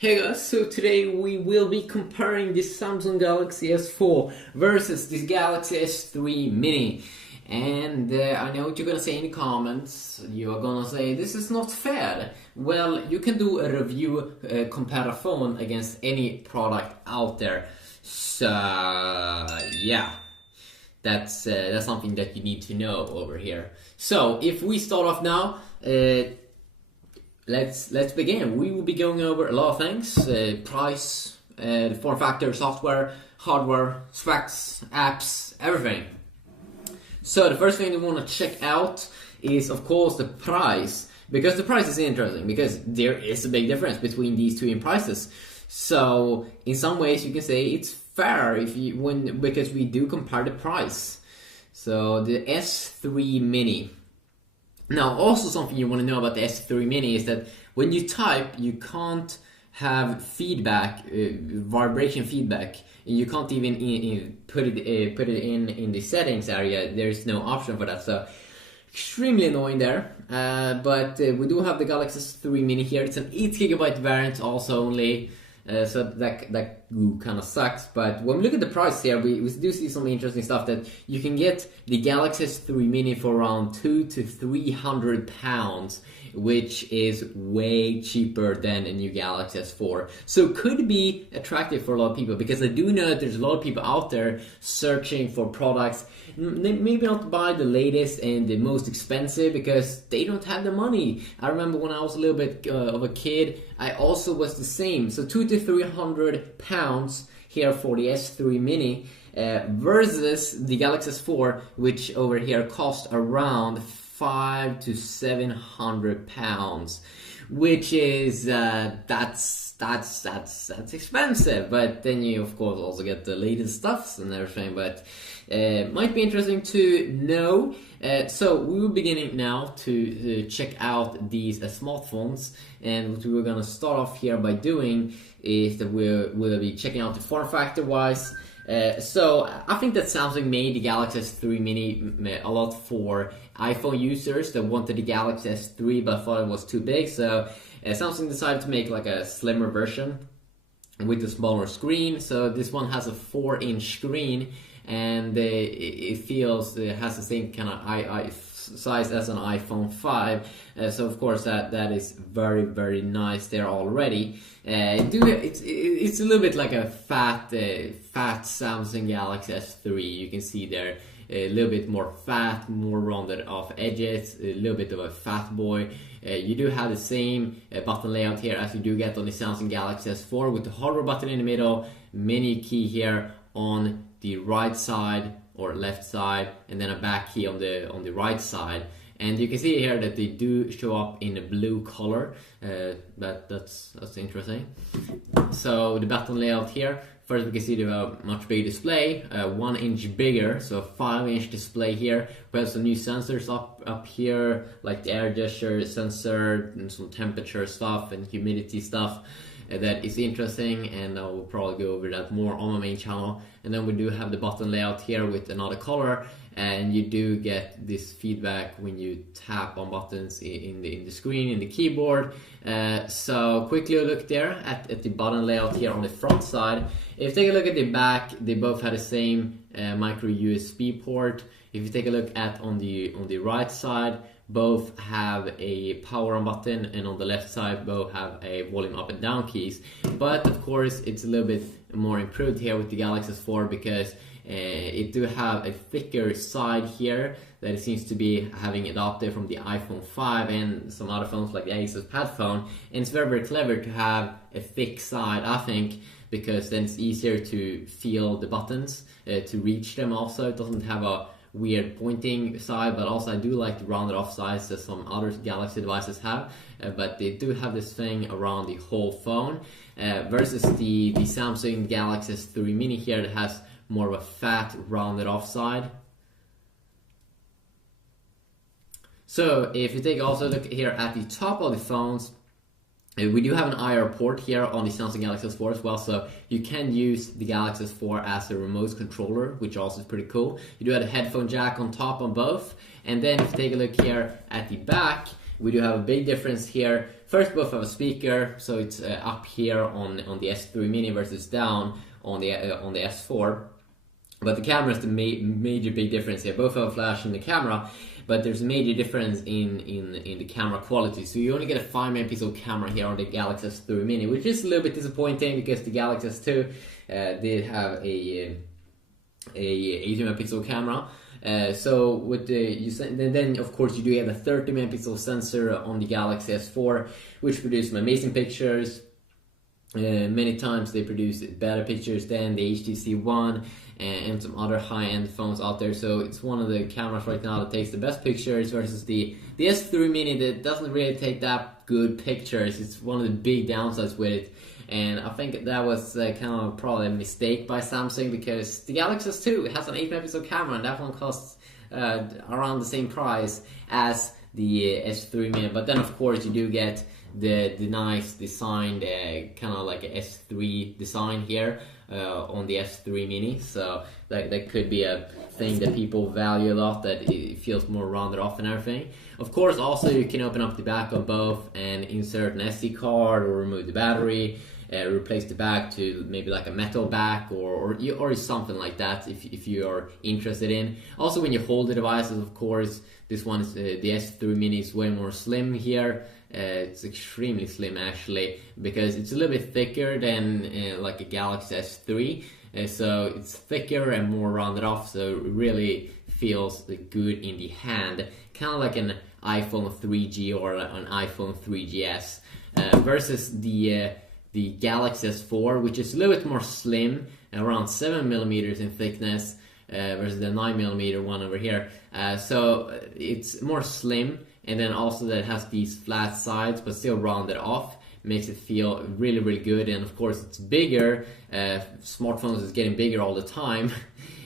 Hey guys, so today we will be comparing this Samsung Galaxy S4 versus this Galaxy S3 Mini. And I know what you're gonna say in the comments. You're gonna say this is not fair. Well, you can do a review, compare a phone against any product out there. So yeah, that's something that you need to know over here. So if we start off now. Let's begin. We will be going over a lot of things: price, the form factor, software, hardware, specs, apps, everything. So the first thing we want to check out is, of course, the price, because the price is interesting because there is a big difference between these two in prices. So in some ways, you can say it's fair because we do compare the price. So the S3 Mini. Now, also something you want to know about the S3 Mini is that when you type, you can't have feedback, vibration feedback. You can't even put it in the settings area. There's no option for that, so extremely annoying there. But we do have the Galaxy S3 Mini here. It's an 8GB variant, also only. So that kind of sucks, but when we look at the price here, we do see some interesting stuff that you can get the Galaxy S3 Mini for around £200 to £300, which is way cheaper than a new Galaxy S4. So could be attractive for a lot of people, because I do know that there's a lot of people out there searching for products. Maybe not buy the latest and the most expensive because they don't have the money. I remember when I was a little bit of a kid, I also was the same. So £200 to £300 here for the S3 Mini versus the Galaxy S4, which over here cost around £500 to £700, which is that's expensive. But then you of course also get the latest stuffs and everything. But might be interesting to know. So we will beginning now to check out these smartphones, and what we're gonna start off here by doing is that we'll be checking out the form factor wise. So I think that Samsung made the Galaxy S3 Mini a lot for iPhone users that wanted the Galaxy S3 but thought it was too big. So Samsung decided to make like a slimmer version with a smaller screen. So this one has a 4-inch screen, and it has the same kind of size as an iPhone 5. So of course that is very, very nice there already. It's a little bit like a fat Samsung Galaxy S3. You can see there a little bit more fat, more rounded off edges, a little bit of a fat boy. You do have the same button layout here as you do get on the Samsung Galaxy S4, with the hardware button in the middle, mini key here on the right side or left side, and then a back key on the right side. And you can see here that they do show up in a blue color, but that's interesting. So the button layout here, first we can see the much bigger display, 1 inch bigger, so 5-inch display here. We have some new sensors up here, like the air gesture sensor and some temperature stuff and humidity stuff. That is interesting, and I will probably go over that more on my main channel. And then we do have the button layout here with another color, and you do get this feedback when you tap on buttons in the screen, in the keyboard. So quickly look there at the button layout here on the front side. If you take a look at the back, they both have the same micro USB port. If you take a look at on the right side, both have a power on button, and on the left side both have a volume up and down keys. But of course it's a little bit more improved here with the Galaxy S4, because it do have a thicker side here that it seems to be having adopted from the iPhone 5 and some other phones like the Asus Pad phone. And it's very, very clever to have a thick side, I think, because then it's easier to feel the buttons, to reach them. Also, it doesn't have a weird pointing side, but also I do like the rounded off sides that some other Galaxy devices have, but they do have this thing around the whole phone, versus the Samsung Galaxy S3 Mini here that has more of a fat rounded off side. So if you take also a look here at the top of the phones, we do have an IR port here on the Samsung Galaxy S4 as well, so you can use the Galaxy S4 as a remote controller, which also is pretty cool. You do have a headphone jack on top on both, and then if you take a look here at the back, we do have a big difference here. First, both have a speaker, so it's up here on the S3 Mini versus down on the S4. But the camera is the major big difference here. Both have a flash in the camera, but there's a major difference in the camera quality. So you only get a 5 megapixel camera here on the Galaxy S3 Mini, which is a little bit disappointing because the Galaxy S2 did have a 8 megapixel camera. So with then of course you do have a 30 megapixel sensor on the Galaxy S4, which produces some amazing pictures. Many times they produce better pictures than the HTC One and some other high-end phones out there. So it's one of the cameras right now that takes the best pictures versus the S3 Mini that doesn't really take that good pictures. It's one of the big downsides with it. And I think that was kind of probably a mistake by Samsung, because the Galaxy S2 has an 8 megapixel camera and that one costs around the same price as the S3 Mini. But then of course you do get the nice designed kind of like a S3 design here on the S3 Mini. So that could be a thing that people value a lot, that it feels more rounded off and everything. Of course also you can open up the back of both and insert an SD card or remove the battery. Replace the back to maybe like a metal back or something like that if you are interested in. Also, when you hold the devices, of course, this one is the S3 Mini is way more slim here. It's extremely slim actually, because it's a little bit thicker than like a Galaxy S3. So it's thicker and more rounded off, so it really feels good in the hand, kind of like an iPhone 3G or an iPhone 3GS, versus the Galaxy S4, which is a little bit more slim, around 7 millimeters in thickness, versus the 9 millimeter one over here. So it's more slim, and then also that it has these flat sides but still rounded off, makes it feel really, really good. And of course it's bigger. Smartphones is getting bigger all the time.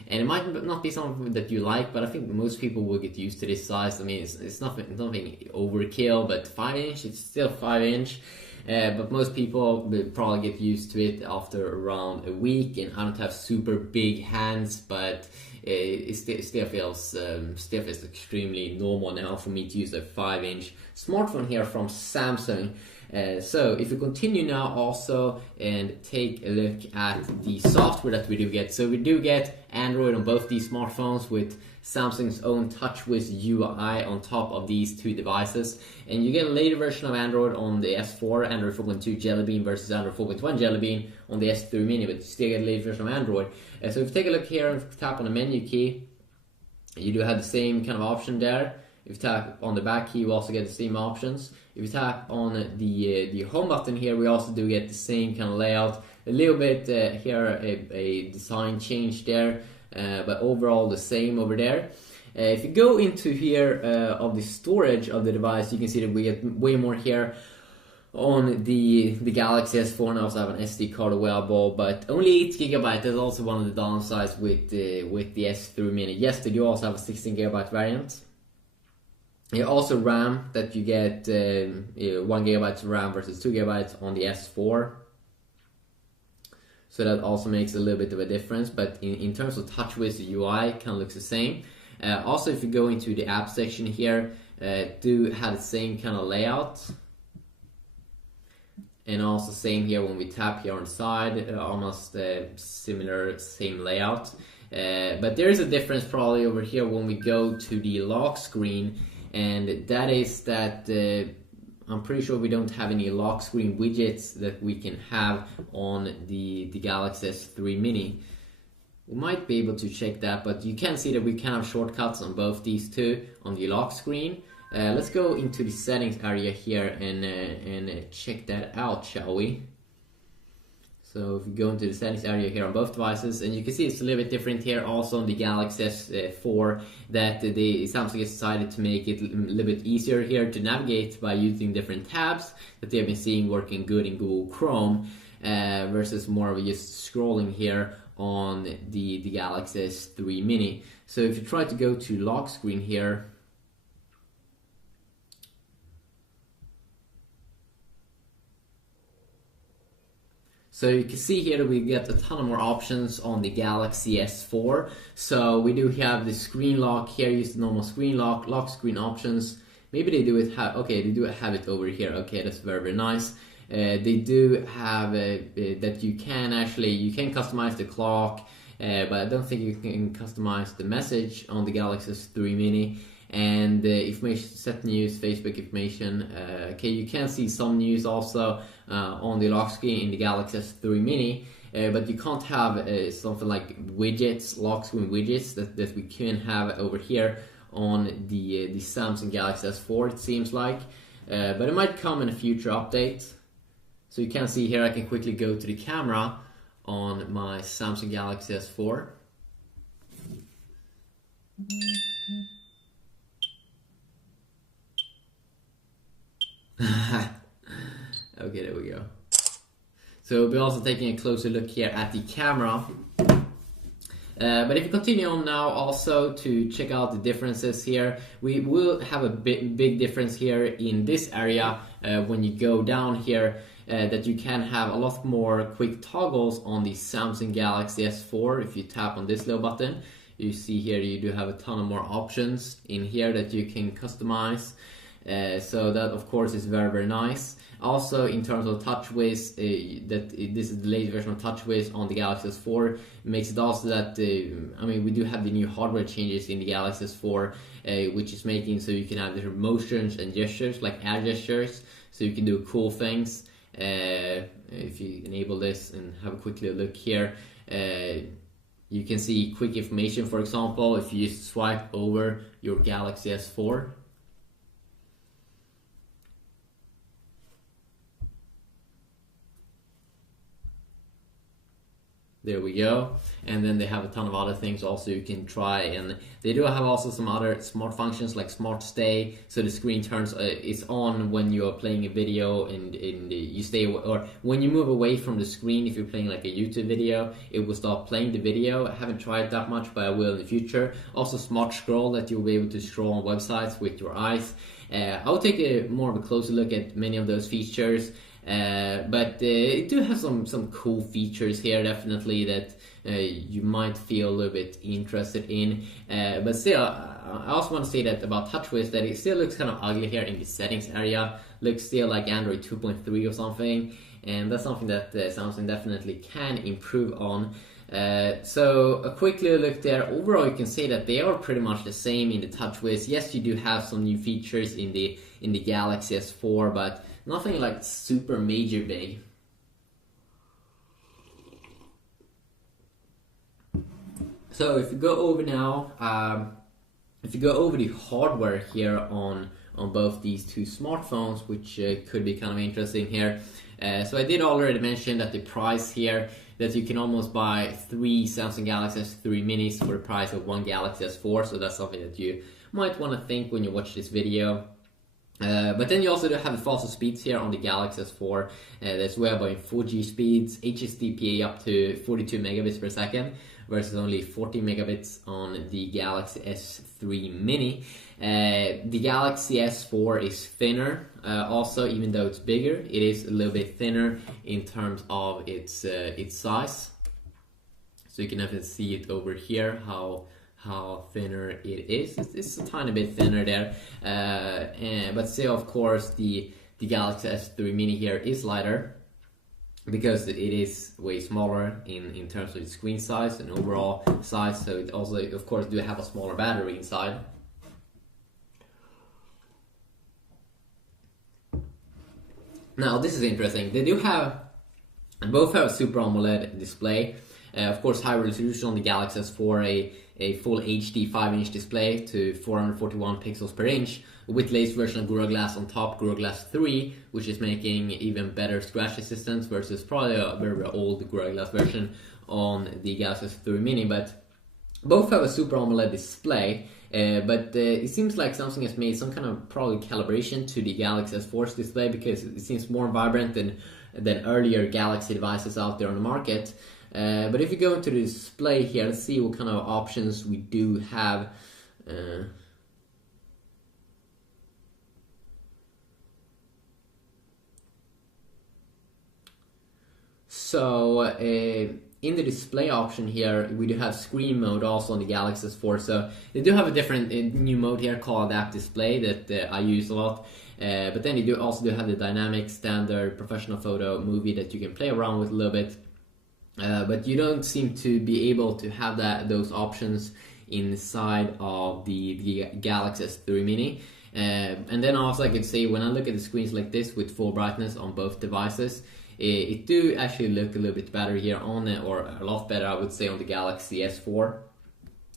And it might not be something that you like, but I think most people will get used to this size. I mean, it's nothing overkill, but 5-inch, it's still 5-inch. But most people will probably get used to it after around a week. And I don't have super big hands, but it still feels extremely normal now for me to use a 5-inch smartphone here from Samsung. So if we continue now also and take a look at the software that we do get. So we do get Android on both these smartphones with Samsung's own TouchWiz UI on top of these two devices. And you get a later version of Android on the S4, Android 4.2 Jelly Bean versus Android 4.1 Jelly Bean on the S3 Mini, but you still get a later version of Android. So if you take a look here and tap on the menu key, you do have the same kind of option there. If you tap on the back key, you also get the same options. If you tap on the home button here, we also do get the same kind of layout. A little bit here, a design change there, but overall the same over there. If you go into here of the storage of the device, you can see that we get way more here on the Galaxy S4, and I also have an SD card available, but only 8 GB. That's also one of the downsides with the S3 Mini. Yes, they do also have a 16 GB variant. Also RAM, that you get 1 GB RAM versus 2 GB on the S4. So that also makes a little bit of a difference, but in terms of TouchWiz, the UI kind of looks the same. Also, if you go into the app section here, do have the same kind of layout. And also same here when we tap here on the side, almost similar, same layout. But there is a difference probably over here when we go to the lock screen. And that is that I'm pretty sure we don't have any lock screen widgets that we can have on the Galaxy S3 Mini. We might be able to check that, but you can see that we can have shortcuts on both these two on the lock screen. Let's go into the settings area here and check that out, shall we? So if you go into the settings area here on both devices, and you can see it's a little bit different here also on the Galaxy S4, that Samsung has decided to make it a little bit easier here to navigate by using different tabs that they've been seeing working good in Google Chrome, versus more of just scrolling here on the Galaxy S3 Mini. So if you try to go to lock screen here, so you can see here that we get a ton of more options on the Galaxy S4. So we do have the screen lock here, use the normal screen lock, lock screen options, maybe they do it okay, they do have it over here. Okay, that's very, very nice. They do have that you can customize the clock, but I don't think you can customize the message on the Galaxy S3 Mini. And information, set news, Facebook information. Okay, you can see some news also on the lock screen in the Galaxy S3 Mini, but you can't have something like widgets, lock screen widgets that we can have over here on the Samsung Galaxy S4, it seems like. But it might come in a future update. So you can see here, I can quickly go to the camera on my Samsung Galaxy S4. Okay, there we go. So we'll be also taking a closer look here at the camera. But if you continue on now also to check out the differences here, we will have a big difference here in this area when you go down here, that you can have a lot more quick toggles on the Samsung Galaxy S4. If you tap on this little button, you see here you do have a ton of more options in here that you can customize. So that of course is very, very nice. Also in terms of TouchWiz, this is the latest version of TouchWiz on the Galaxy S4. Makes it also that, I mean, we do have the new hardware changes in the Galaxy S4, which is making so you can have different motions and gestures, like air gestures, so you can do cool things. If you enable this and have a quick little look here, you can see quick information, for example, if you just swipe over your Galaxy S4. There we go. And then they have a ton of other things also you can try, and they do have also some other smart functions like smart stay, so the screen turns it's on when you're playing a video, and you stay, or when you move away from the screen, if you're playing like a YouTube video, it will stop playing the video. I haven't tried that much, but I will in the future. Also smart scroll, that you'll be able to scroll on websites with your eyes. I'll take a more of a closer look at many of those features. But it do have some cool features here, definitely, that you might feel a little bit interested in. But still, I also want to say that about TouchWiz, that it still looks kind of ugly here in the settings area. Looks still like Android 2.3 or something, and that's something that Samsung definitely can improve on. So a quick little look there. Overall, you can say that they are pretty much the same in the TouchWiz. Yes, you do have some new features in the Galaxy S4, but nothing like super major big. So if you go over now, if you go over the hardware here on both these two smartphones, which could be kind of interesting here. So I did already mention that the price here, that you can almost buy 3 Samsung Galaxy S3 Minis for the price of 1 Galaxy S4. So that's something that you might want to think when you watch this video. But then you also do have the faster speeds here on the Galaxy S4. That's way above 4G speeds, HSDPA up to 42 megabits per second, versus only 40 megabits on the Galaxy S3 Mini. The Galaxy S4 is thinner, also, even though it's bigger, it is a little bit thinner in terms of its size. So you can definitely see it over here, how thinner it is. It's a tiny bit thinner there, but still, of course, the Galaxy S3 Mini here is lighter, because it is way smaller in terms of its screen size and overall size. So it also, of course, do have a smaller battery inside. Now this is interesting. They do have, both have a Super AMOLED display. Of course, high resolution on the Galaxy S4, a full HD 5-inch display to 441 pixels per inch, with latest version of Gorilla Glass on top, Gorilla Glass 3, which is making even better scratch resistance versus probably a very, very old Gorilla Glass version on the Galaxy S3 Mini. But both have a Super AMOLED display, but it seems like Samsung has made some kind of probably calibration to the Galaxy S4's display, because it seems more vibrant than earlier Galaxy devices out there on the market. But if you go into the display here, let's see what kind of options we do have. So in the display option here, we do have screen mode also on the Galaxy S4. So they do have a different new mode here called App Display that I use a lot. But then you also have the dynamic, standard, professional photo, movie that you can play around with a little bit. But you don't seem to be able to have those options inside of the Galaxy S3 Mini. And then also I could say, when I look at the screens like this with full brightness on both devices, it do actually look a little bit better here on it, or a lot better I would say, on the Galaxy S4.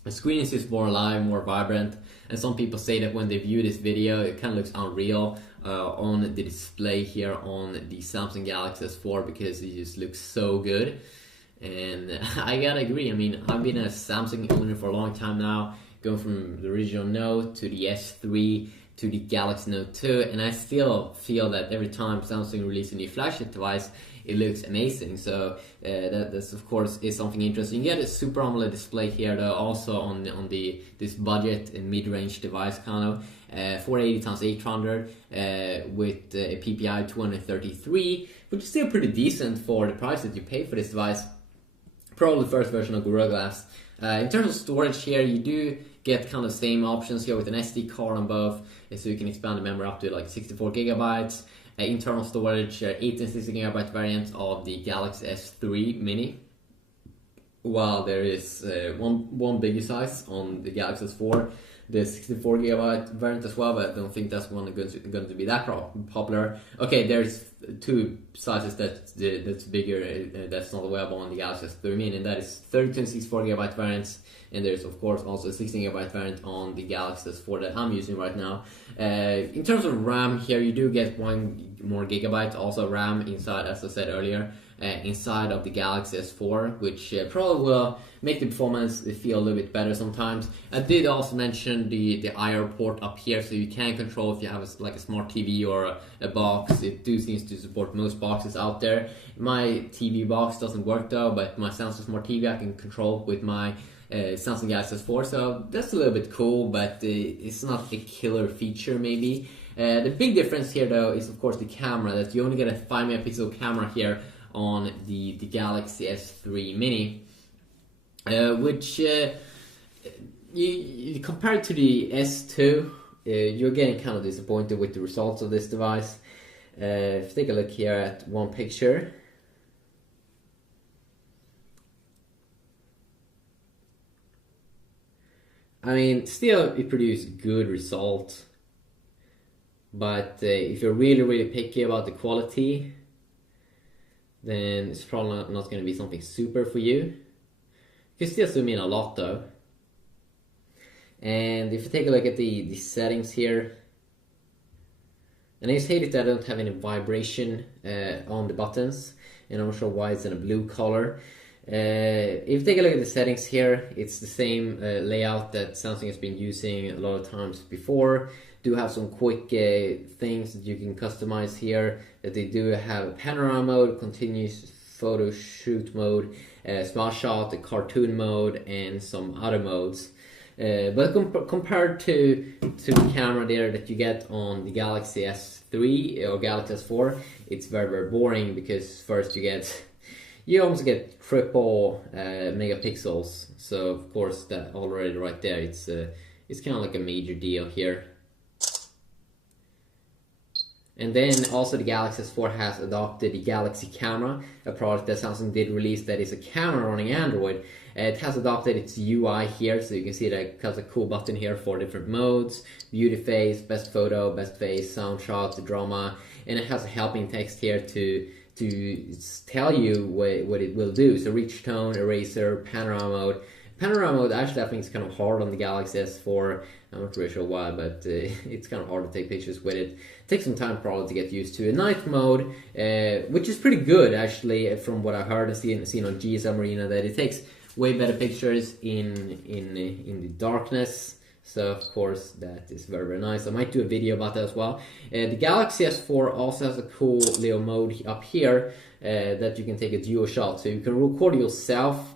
The screen is just more alive, more vibrant, and some people say that when they view this video it kind of looks unreal on the display here on the Samsung Galaxy S4, because it just looks so good. And I gotta agree. I mean, I've been a Samsung owner for a long time now, going from the original Note to the S3 to the Galaxy Note 2, and I still feel that every time Samsung releases a new flagship device, it looks amazing. So that's of course is something interesting. You get a Super AMOLED display here though, also on this budget and mid-range device kind of 480x800 with a PPI 233, which is still pretty decent for the price that you pay for this device. Probably the first version of Gorilla Glass. In terms of storage here, you do get kind of the same options here with an SD card on both, so you can expand the memory up to like 64 gigabytes. Internal storage, 8 and 60 gigabyte variant of the Galaxy S3 Mini, while there is one bigger size on the Galaxy S4, the 64 gigabyte variant as well, but I don't think that's one going to be that popular. Okay, there's two sizes that's bigger, that's not available on the Galaxy S3 Mini, and that is 32 and 64 gigabyte variants, and there's of course also a 16 gigabyte variant on the Galaxy S4 that I'm using right now. In terms of RAM here, you do get 1 more gigabyte also RAM inside, as I said earlier, inside of the Galaxy S4, which probably will make the performance feel a little bit better sometimes. I did also mention the IR port up here, so you can control if you have like a smart TV or a box. It seems to support most boxes out there. My TV box doesn't work though, but my Samsung Smart TV I can control with my Samsung Galaxy S4, so that's a little bit cool, but it's not a killer feature maybe. The big difference here though is of course the camera, that you only get a 5 megapixel camera here on the Galaxy S3 Mini, which you compared to the S2, you're getting kind of disappointed with the results of this device. If you take a look here at one picture, I mean, still it produced good results, but if you're really picky about the quality, then it's probably not going to be something super for you. You can still zoom in a lot though. And if you take a look at the settings here, and I just hate it that I don't have any vibration on the buttons, and I'm not sure why it's in a blue color. If you take a look at the settings here, it's the same layout that Samsung has been using a lot of times before. Do have some quick things that you can customize here. That they do have a panorama mode, continuous photo shoot mode, smart shot, the cartoon mode, and some other modes. But compared to the camera there that you get on the Galaxy S3 or Galaxy S4, it's very boring, because first you almost get triple megapixels. So of course that already right there, it's kind of like a major deal here. And then also the Galaxy S4 has adopted the Galaxy Camera, a product that Samsung did release that is a camera running Android. It has adopted its UI here, so you can see that it has a cool button here for different modes: beauty face, best photo, best face, sound shots, drama, and it has a helping text here to tell you what it will do. So rich tone, eraser, panorama mode. Panorama mode, actually I think it's kind of hard on the Galaxy S4. I'm not really sure why, but it's kind of hard to take pictures with it. It takes some time probably to get used to. A night mode, which is pretty good actually, from what I heard and seen on GSM Arena, that it takes way better pictures in the darkness. So of course that is very nice. I might do a video about that as well. The Galaxy S4 also has a cool little mode up here that you can take a dual shot. So you can record yourself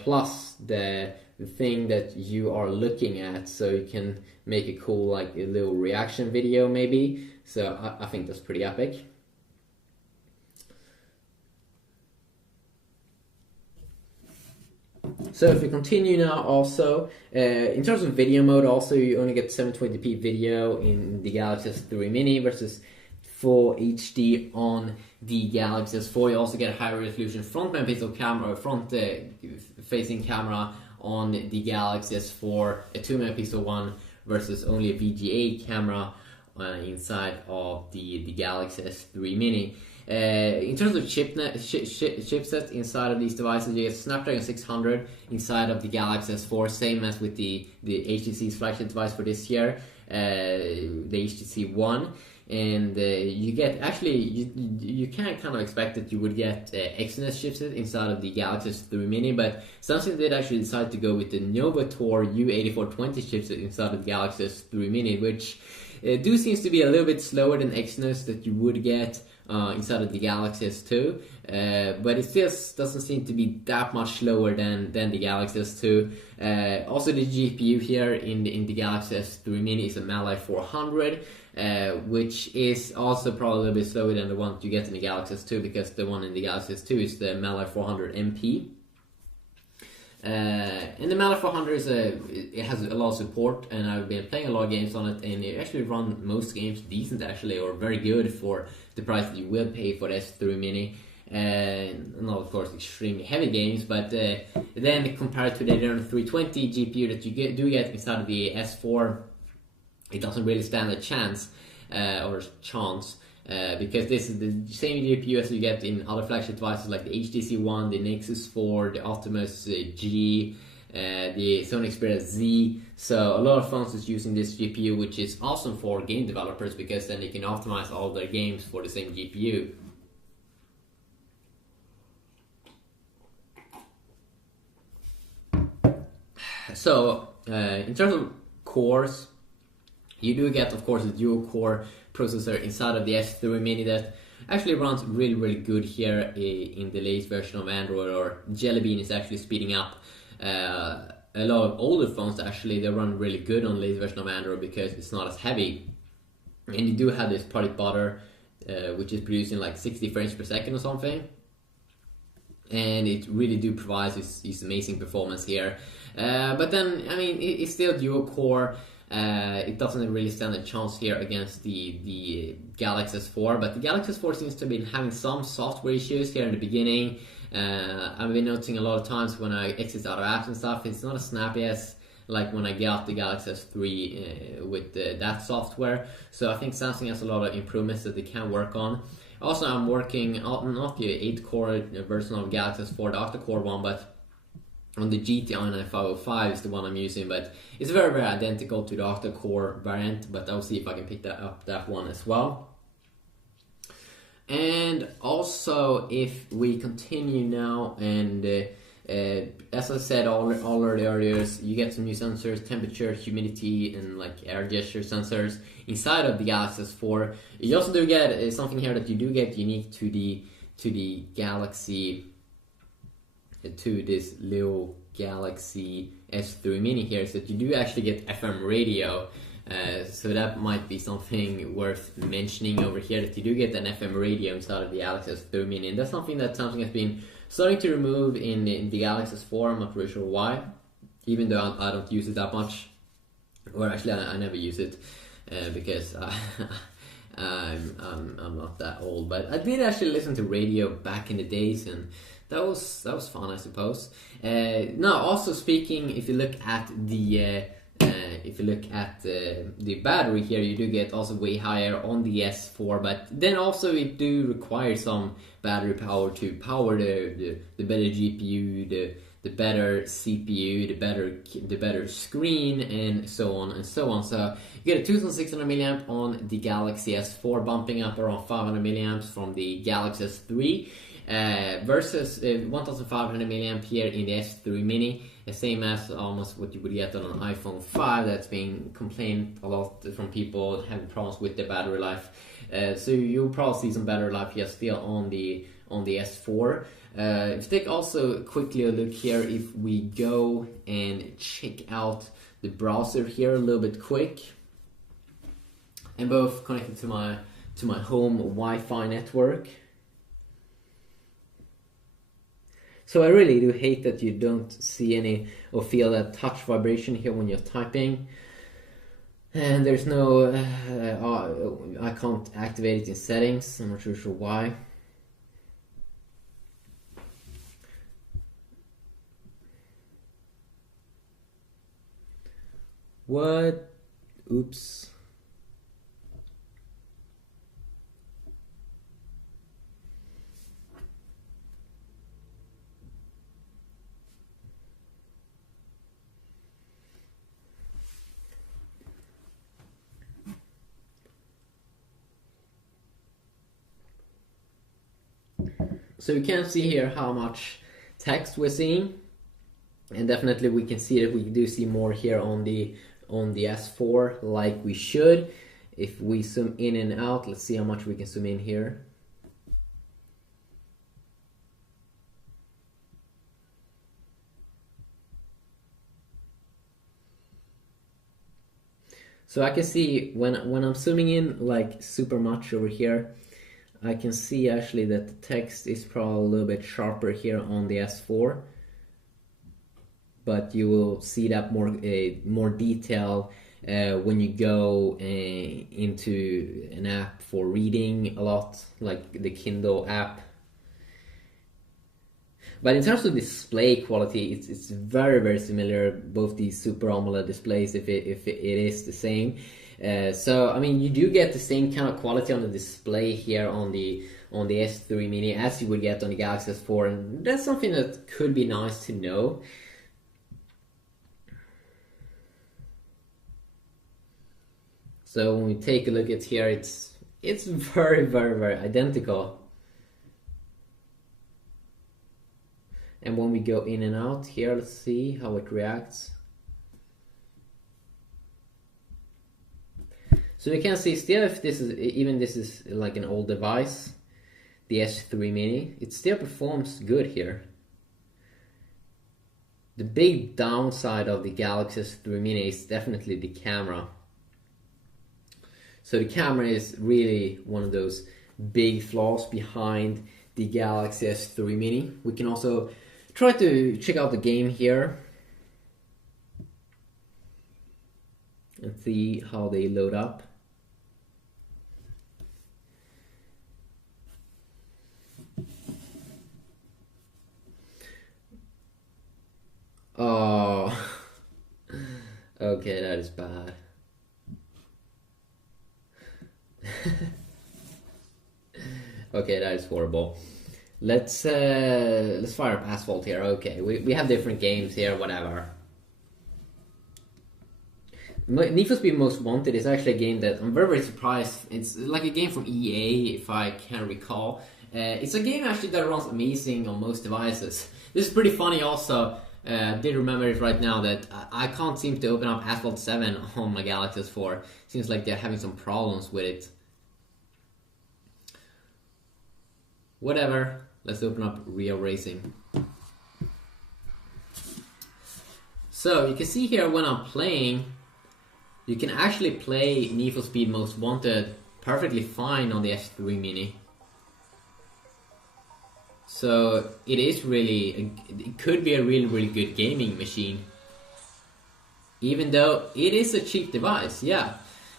plus the thing that you are looking at, so you can make a cool like a little reaction video maybe. So I think that's pretty epic. So if we continue now, also in terms of video mode, also you only get 720p video in the Galaxy S3 Mini versus full HD on the Galaxy S4. You also get a higher resolution front-facing camera, front-facing camera on the Galaxy S4, a 2-megapixel one versus only a VGA camera inside of the Galaxy S3 Mini. In terms of chipset inside of these devices, you get Snapdragon 600 inside of the Galaxy S4, same as with the HTC's flagship device for this year, the HTC One. And you get, actually, you can kind of expect that you would get Exynos chipset inside of the Galaxy S3 Mini, but Samsung did actually decide to go with the Novator U8420 chipset inside of the Galaxy S3 Mini, which do seems to be a little bit slower than Exynos that you would get inside of the Galaxy S2, but it still doesn't seem to be that much slower than the Galaxy S2. Also, the GPU here in the Galaxy S3 Mini is a Mali 400, which is also probably a little bit slower than the one you get in the Galaxy S2, because the one in the Galaxy S2 is the Mali 400 MP. And the Mali 400 it has a lot of support, and I've been playing a lot of games on it, and it actually runs most games decent, actually, or very good for the price that you will pay for the S3 Mini. Not of course extremely heavy games, but then compared to the Adreno 320 GPU that you do get inside of the S4, it doesn't really stand a chance because this is the same GPU as you get in other flagship devices like the HTC One, the Nexus 4, the Optimus G, the Sony Xperia Z. So a lot of phones is using this GPU, which is awesome for game developers, because then they can optimize all their games for the same GPU. So in terms of cores, you do get, of course, a dual-core processor inside of the S3 Mini that actually runs really good here in the latest version of Android, or Jelly Bean is actually speeding up a lot of older phones. Actually, they run really good on the latest version of Android because it's not as heavy. And you do have this Project Butter, which is producing like 60 frames per second or something. And it really do provide this amazing performance here. But then, I mean, it's still dual-core. It doesn't really stand a chance here against the Galaxy S4, but the Galaxy S4 seems to have been having some software issues here in the beginning. I've been noticing a lot of times when I exit out of apps and stuff, it's not as snappy as like when I got the Galaxy S3 with that software. So I think Samsung has a lot of improvements that they can work on. Also, I'm working on not the 8-core version of Galaxy S4, the octa-core one, but on the GT i9 is the one I'm using, but it's very identical to the octa-core variant, but I'll see if I can pick that one as well. And also, if we continue now, and as I said already earlier, you get some new sensors, temperature, humidity, and like air gesture sensors inside of the Galaxy S4. You also do get something here that you do get unique to the Galaxy, to this little Galaxy S3 Mini here, is that you do actually get FM radio. So that might be something worth mentioning over here, that you do get an FM radio inside of the Galaxy S3 Mini, and that's something that Samsung has been starting to remove in the Galaxy S4. I'm not really sure why, even though I don't use it that much, or actually I never use it because I'm not that old. But I did actually listen to radio back in the days, and that was fun, I suppose. Now, also speaking, if you look at the battery here, you do get also way higher on the S4, but then also it do require some battery power to power the better GPU, the better CPU, the better screen, and so on and so on. So you get a 2600 milliamp on the Galaxy S4, bumping up around 500 milliamps from the Galaxy S3. Versus 1500 milliamp here in the S3 Mini, the same as almost what you would get on an iPhone 5. That's been complained a lot from people having problems with the battery life. So you'll probably see some battery life here still on the S4. If you take also quickly a look here, if we go and check out the browser here a little bit quick, and both connected to my home Wi-Fi network. So I really do hate that you don't see any or feel that touch vibration here when you're typing. And there's no, I can't activate it in settings. I'm not really sure why. What? Oops. So you can see here how much text we're seeing, and definitely we can see that we do see more here on the S4 like we should. If we zoom in and out, let's see how much we can zoom in here. So I can see when I'm zooming in like super much over here, I can see actually that the text is probably a little bit sharper here on the S4, but you will see that more detail when you go into an app for reading a lot, like the Kindle app. But in terms of display quality, it's very, very similar, both these Super AMOLED displays, if it is the same. So I mean, you do get the same kind of quality on the display here on the S3 Mini as you would get on the Galaxy S4, and that's something that could be nice to know. So when we take a look at here, it's very, very, very identical. And when we go in and out here, let's see how it reacts. So you can see still, if this is like an old device, the S3 Mini, it still performs good here. The big downside of the Galaxy S3 Mini is definitely the camera. So the camera is really one of those big flaws behind the Galaxy S3 Mini. We can also try to check out the game here and see how they load up. Oh, okay, that is bad. Okay, that is horrible. Let's fire up Asphalt here. Okay, we have different games here, whatever. Need for Speed Most Wanted is actually a game that I'm very, very surprised. It's like a game from EA, if I can recall. It's a game actually that runs amazing on most devices. This is pretty funny also. I did remember it right now that I can't seem to open up Asphalt 7 on my Galaxy S4. Seems like they're having some problems with it. Whatever, let's open up Real Racing. So you can see here when I'm playing, you can actually play Need for Speed Most Wanted perfectly fine on the S3 Mini. So it is really, it could be a really, really good gaming machine. Even though it is a cheap device, yeah.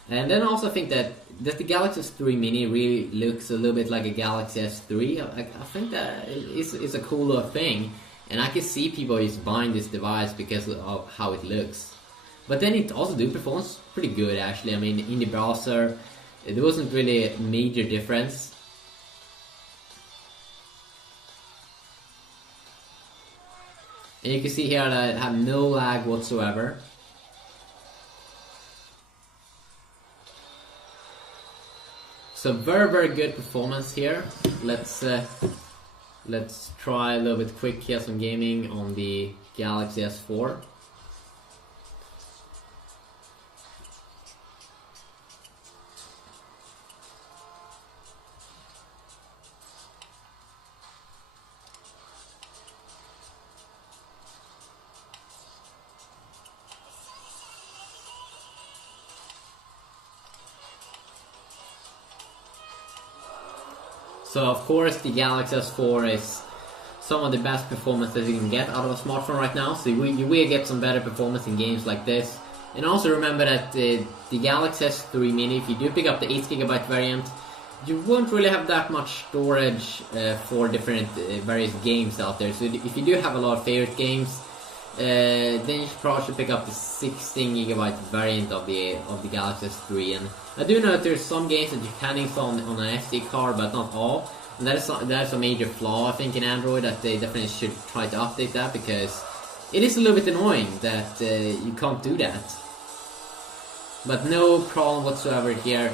And then I also think that the Galaxy S3 Mini really looks a little bit like a Galaxy S3. I think that is a cooler thing. And I can see people just buying this device because of how it looks. But then it also performs pretty good actually. I mean, in the browser, there wasn't really a major difference. And you can see here that I have no lag whatsoever. So very, very good performance here. Let's try a little bit quick here some gaming on the Galaxy S4. So of course the Galaxy S4 is some of the best performance that you can get out of a smartphone right now. So you will get some better performance in games like this. And also remember that the Galaxy S3 Mini, if you do pick up the 8GB variant, you won't really have that much storage for different various games out there. So if you do have a lot of favorite games, then you probably should pick up the 16GB variant of the Galaxy S3. And I do know that there's some games that you can install on an SD card, but not all. And that is a major flaw, I think, in Android, that they definitely should try to update that, because it is a little bit annoying that you can't do that. But no problem whatsoever here.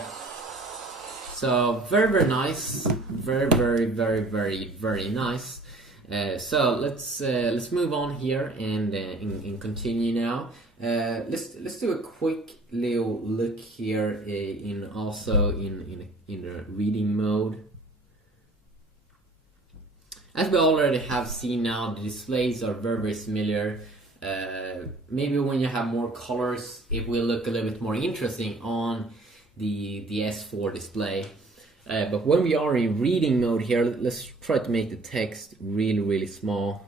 So very nice, very nice. So let's move on here and continue now. Let's do a quick little look here in the reading mode. As we already have seen now, the displays are very similar. Maybe when you have more colors, it will look a little bit more interesting on the S4 display. But when we are in reading mode here, let's try to make the text really small.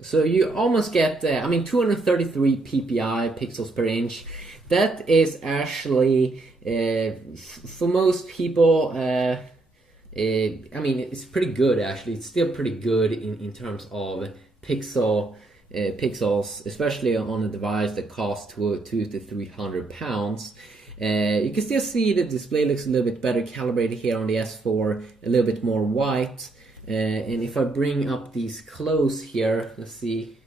So you almost get, 233 ppi, pixels per inch. That is actually, for most people, it's pretty good actually. It's still pretty good in terms of pixels, especially on a device that costs 200 to 300 pounds. You can still see the display looks a little bit better calibrated here on the S4, a little bit more white. And if I bring up these close here, let's see.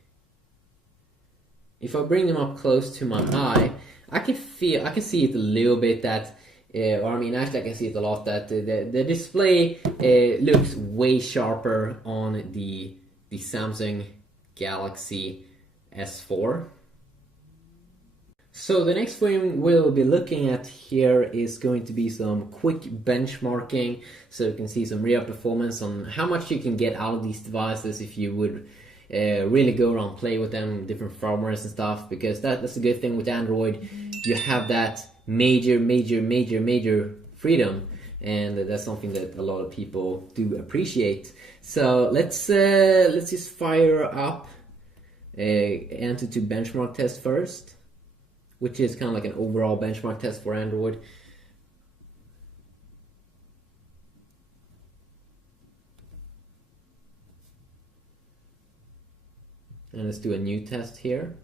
If I bring them up close to my eye, I can see it a little bit that, actually I can see it a lot, that the display looks way sharper on the Samsung Galaxy S4. So the next thing we'll be looking at here is going to be some quick benchmarking, so you can see some real performance on how much you can get out of these devices if you would really go around play with them, different firmwares and stuff, because that's a good thing with Android. You have that major freedom, and that's something that a lot of people do appreciate. So let's just fire up Antutu benchmark test first, which is kind of like an overall benchmark test for Android. And let's do a new test here.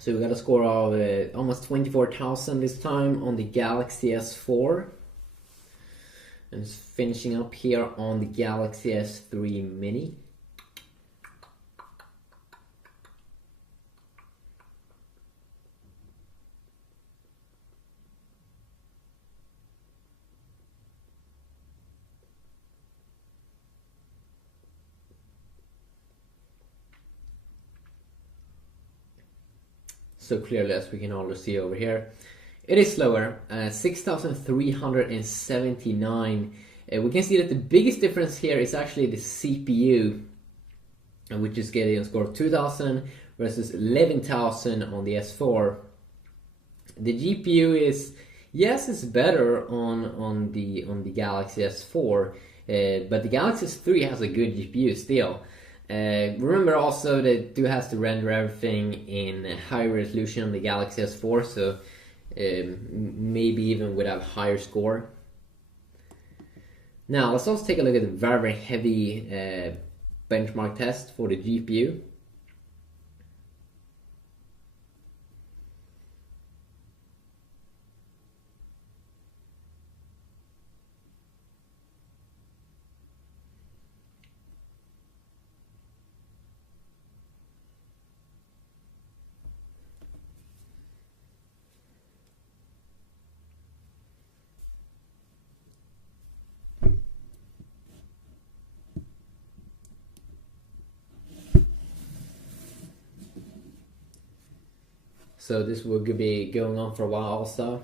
So we got a score of almost 24,000 this time on the Galaxy S4. And it's finishing up here on the Galaxy S3 Mini. So clearly, as we can already see over here, it is slower, 6,379. We can see that the biggest difference here is actually the CPU, which is getting a score of 2,000 versus 11,000 on the S4. The GPU is, yes, it's better on the Galaxy S4, but the Galaxy S3 has a good GPU still. Remember also that it has to render everything in high resolution on the Galaxy S4, so maybe even would have higher score. Now let's also take a look at the very heavy benchmark test for the GPU. So this will be going on for a while also.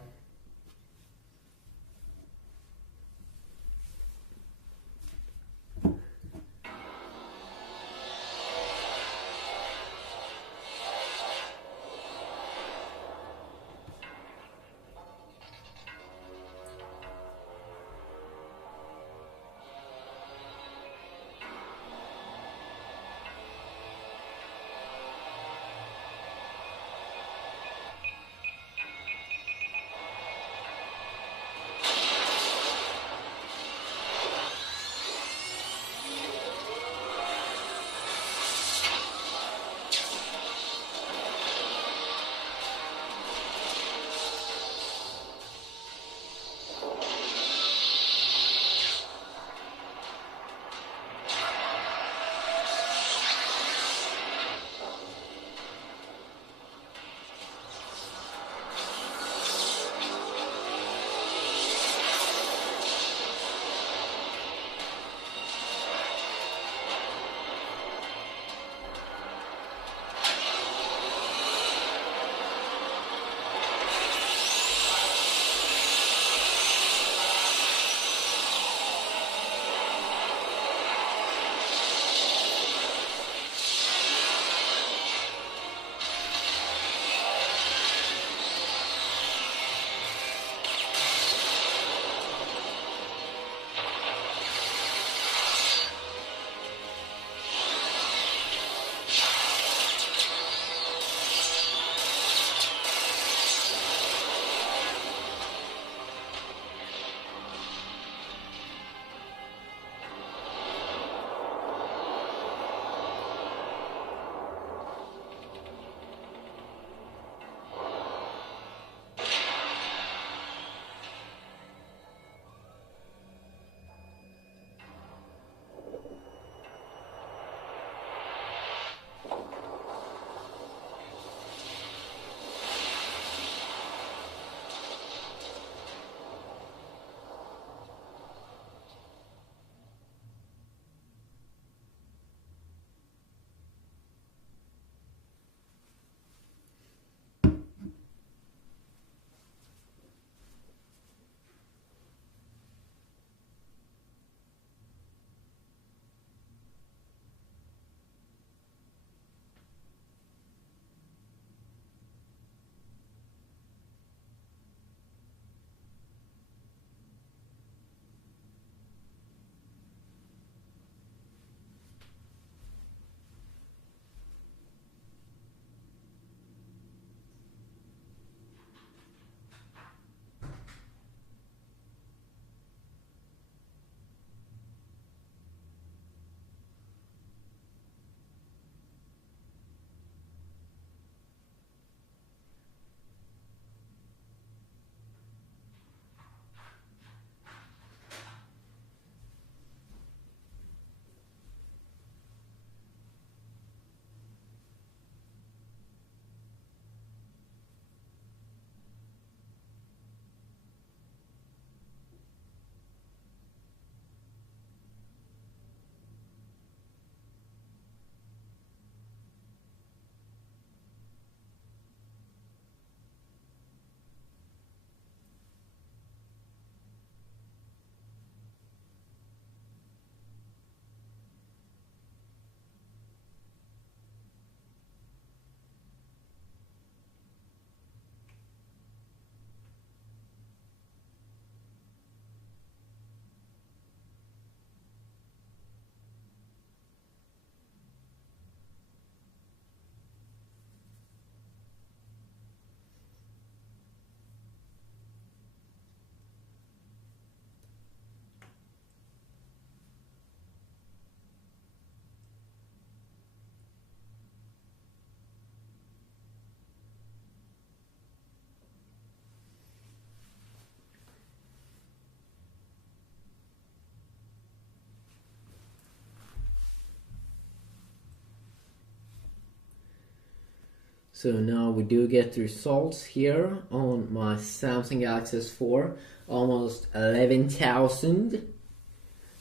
So now we do get the results here on my Samsung Galaxy S4, almost 11,000,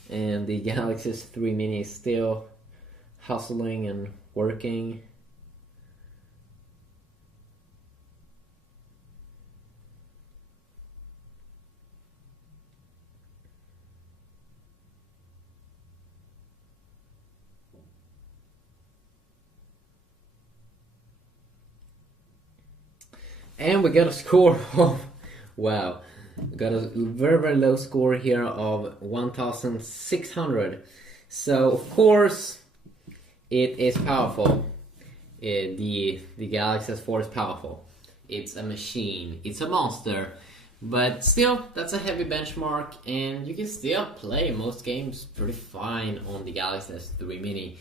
and the Galaxy S3 Mini is still hustling and working. And we got a score of, wow, we got a very low score here of 1,600. So of course it is powerful. The Galaxy S4 is powerful. It's a machine. It's a monster. But still, that's a heavy benchmark, and you can still play most games pretty fine on the Galaxy S3 Mini,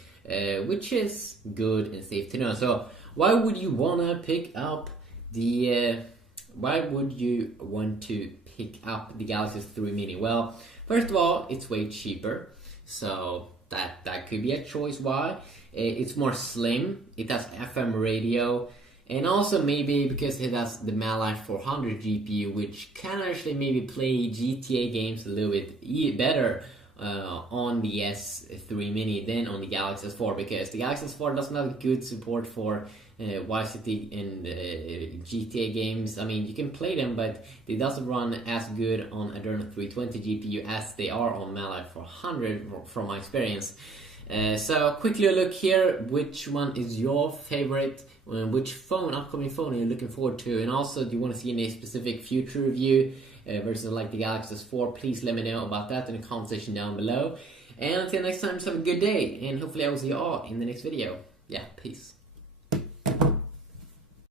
which is good and safe to know. So why would you wanna pick up why would you want to pick up the Galaxy S3 Mini? Well, first of all, it's way cheaper, so that could be a choice why. It's more slim, it has FM radio, and also maybe because it has the Mali 400 GPU, which can actually maybe play GTA games a little bit better on the S3 Mini than on the Galaxy S4, because the Galaxy S4 doesn't have good support for Vice City and GTA games. I mean, you can play them, but they doesn't run as good on Adreno 320 GPU as they are on Mali 400 from my experience. So quickly look here, which one is your favorite, which upcoming phone are you looking forward to, and also do you want to see any specific future review versus like the Galaxy S4, please let me know about that in the comment section down below. And until next time, just have a good day, and hopefully I will see you all in the next video. Yeah, peace.